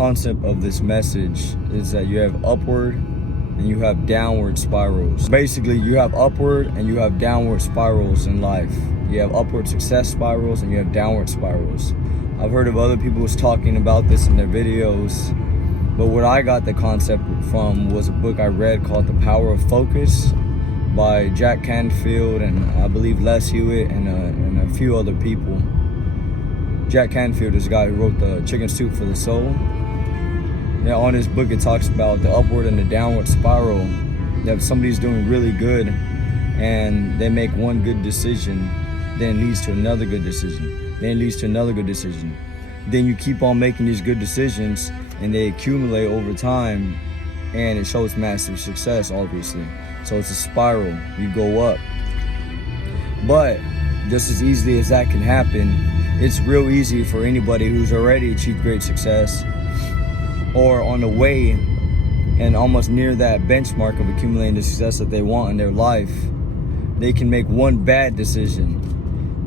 concept of this message is that you have upward and you have downward spirals. Basically, you have upward and you have downward spirals in life. You have upward success spirals and you have downward spirals. I've heard of other people talking about this in their videos, but what I got the concept from was a book I read called The Power of Focus by Jack Canfield and I believe Les Hewitt and a few other people. Jack Canfield is the guy who wrote the Chicken Soup for the Soul. Now, on his book, it talks about the upward and the downward spiral. That if somebody's doing really good and they make one good decision, then it leads to another good decision. Then it leads to another good decision. Then you keep on making these good decisions and they accumulate over time and it shows massive success, obviously. So it's a spiral. You go up. But just as easily as that can happen, it's real easy for anybody who's already achieved great success or on the way and almost near that benchmark of accumulating the success that they want in their life. They can make one bad decision.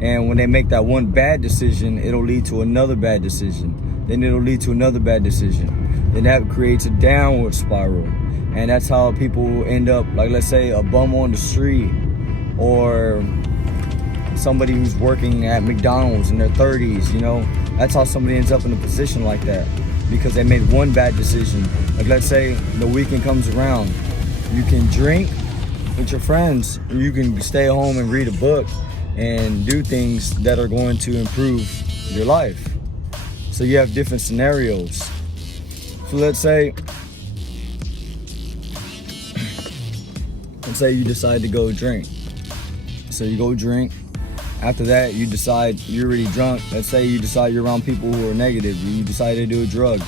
And when they make that one bad decision, it'll lead to another bad decision. Then it'll lead to another bad decision. Then that creates a downward spiral. And that's how people end up, like let's say a bum on the street or somebody who's working at McDonald's in their 30s, you know, that's how somebody ends up in a position like that because they made one bad decision. Like let's say the weekend comes around, you can drink with your friends, or you can stay home and read a book and do things that are going to improve your life. So you have different scenarios. So let's say you decide to go drink. So you go drink. After that, you decide you're already drunk. Let's say you decide you're around people who are negative. You decide to do a drug.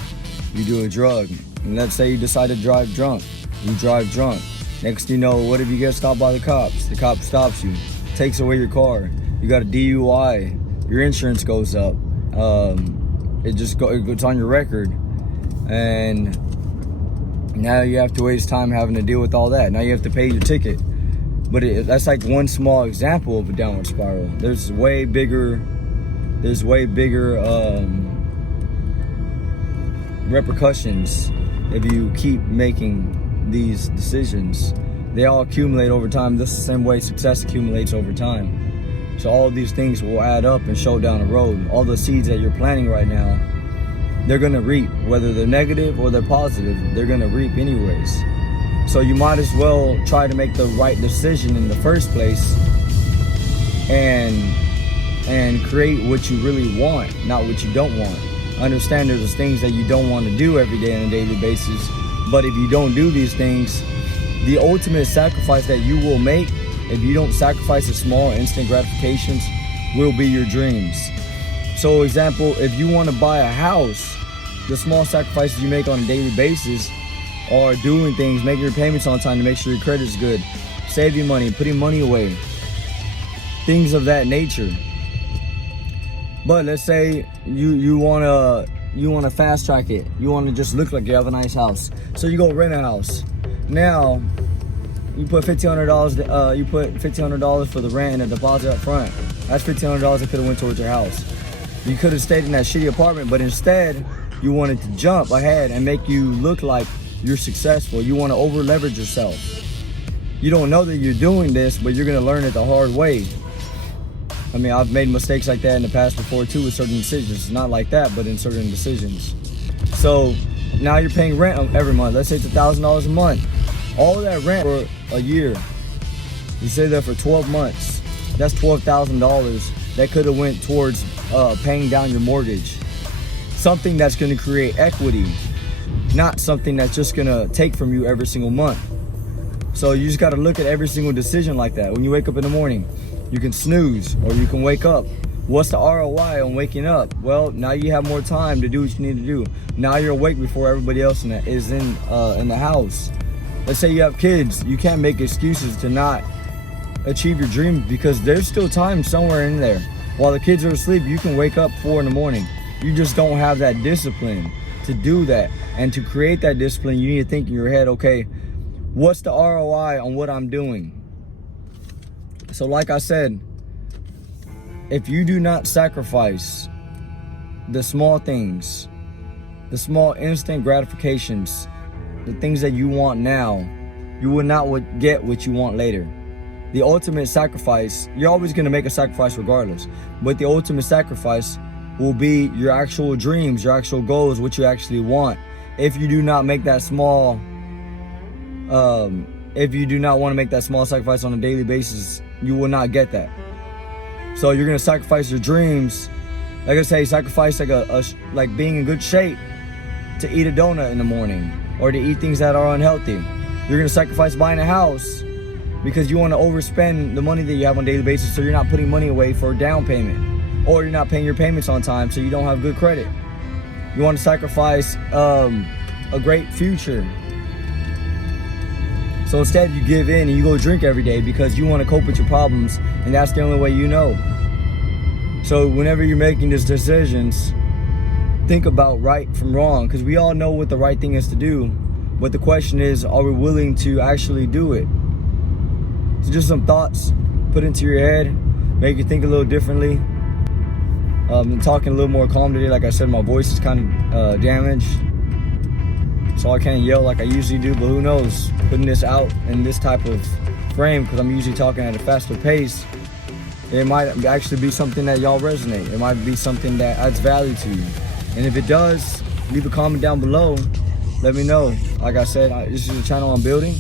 You do a drug. And let's say you decide to drive drunk. You drive drunk. Next thing you know, what if you get stopped by the cops? The cop stops you, takes away your car. You got a DUI. Your insurance goes up. It goes on your record. And now you have to waste time having to deal with all that. Now you have to pay your ticket. But that's like one small example of a downward spiral. There's way bigger repercussions if you keep making these decisions. They all accumulate over time. This is the same way success accumulates over time. So all of these things will add up and show down the road. All the seeds that you're planting right now, they're gonna reap. Whether they're negative or they're positive, they're gonna reap anyways. So you might as well try to make the right decision in the first place and create what you really want, not what you don't want. Understand there's things that you don't want to do every day on a daily basis, but if you don't do these things, the ultimate sacrifice that you will make, if you don't sacrifice the small instant gratifications, will be your dreams. So example, if you want to buy a house, the small sacrifices you make on a daily basis are doing things, making your payments on time to make sure your credit is good, saving money, putting money away, things of that nature. But let's say you wanna fast track it. You wanna just look like you have a nice house. So you go rent a house. Now you put $1,500. You put $1,500 for the rent and a deposit up front. That's $1,500 that could have went towards your house. You could have stayed in that shitty apartment, but instead you wanted to jump ahead and make you look like you're successful. You want to over leverage yourself. You don't know that you're doing this, but you're going to learn it the hard way. I mean, I've made mistakes like that in the past before too with certain decisions. Not like that, but in certain decisions. So now you're paying rent every month. Let's say it's $1,000 a month. All of that rent for a year. You stay there for 12 months. That's $12,000 that could have went towards paying down your mortgage. Something that's going to create equity. Not something that's just gonna take from you every single month. So you just gotta look at every single decision like that. When you wake up in the morning, you can snooze or you can wake up. What's the ROI on waking up? Well, now you have more time to do what you need to do. Now you're awake before everybody else is in the house. Let's say you have kids. You can't make excuses to not achieve your dreams because there's still time somewhere in there. While the kids are asleep, you can wake up 4 in the morning. You just don't have that discipline to do that. And to create that discipline, you need to think in your head, okay, what's the ROI on what I'm doing? So like I said, if you do not sacrifice the small things, the small instant gratifications, the things that you want now, you will not get what you want later. The ultimate sacrifice, you're always going to make a sacrifice regardless, but the ultimate sacrifice will be your actual dreams, your actual goals, what you actually want. If you do not make that small, if you do not want to make that small sacrifice on a daily basis, you will not get that. So you're going to sacrifice your dreams. Like I say, sacrifice like being in good shape to eat a donut in the morning or to eat things that are unhealthy. You're going to sacrifice buying a house because you want to overspend the money that you have on a daily basis, so you're not putting money away for a down payment, or you're not paying your payments on time so you don't have good credit. You want to sacrifice a great future. So instead you give in and you go drink every day because you want to cope with your problems, and that's the only way you know. So whenever you're making these decisions, think about right from wrong, because we all know what the right thing is to do, but the question is, are we willing to actually do it? So just some thoughts put into your head, make you think a little differently. I'm talking a little more calm today. Like I said, my voice is kind of damaged, so I can't yell like I usually do, but who knows, putting this out in this type of frame, because I'm usually talking at a faster pace, it might actually be something that y'all resonate. It might be something that adds value to you. And if it does, leave a comment down below. Let me know. Like I said, this is a channel I'm building,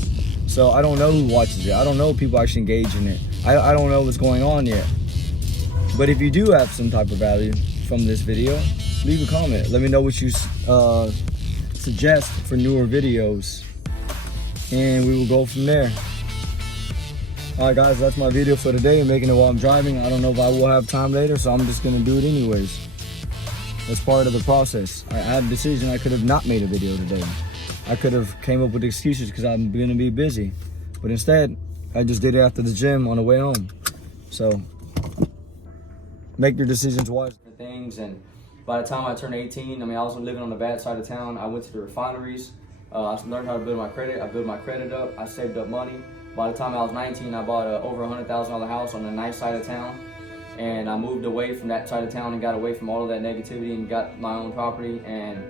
so I don't know who watches it. I don't know if people actually engage in it. I don't know what's going on yet. But if you do have some type of value from this video, leave a comment. Let me know what you suggest for newer videos, and we will go from there. Alright guys, that's my video for today. I'm making it while I'm driving. I don't know if I will have time later, so I'm just gonna do it anyways. That's part of the process. I had a decision. I could have not made a video today. I could have came up with excuses because I'm gonna be busy, but instead I just did it after the gym on the way home. So make your decisions wisely. Things, and by the time I turned 18, I was living on the bad side of town. I went to the refineries. I learned how to build my credit. I built my credit up. I saved up money. By the time I was 19, I bought a over $100,000 house on a nice side of town, and I moved away from that side of town and got away from all of that negativity and got my own property. And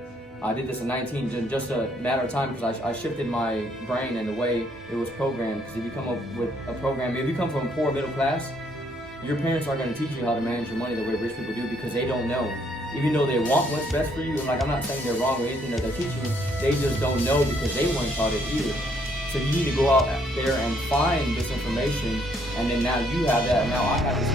I did this in 19, just a matter of time, because I shifted my brain in the way it was programmed. Because if you come up with a program, if you come from poor middle class, your parents aren't going to teach you how to manage your money the way rich people do, because they don't know. Even though they want what's best for you, and I'm not saying they're wrong with anything that they're teaching you, they just don't know because they weren't taught it either. So you need to go out there and find this information, and then now you have that, and now I have this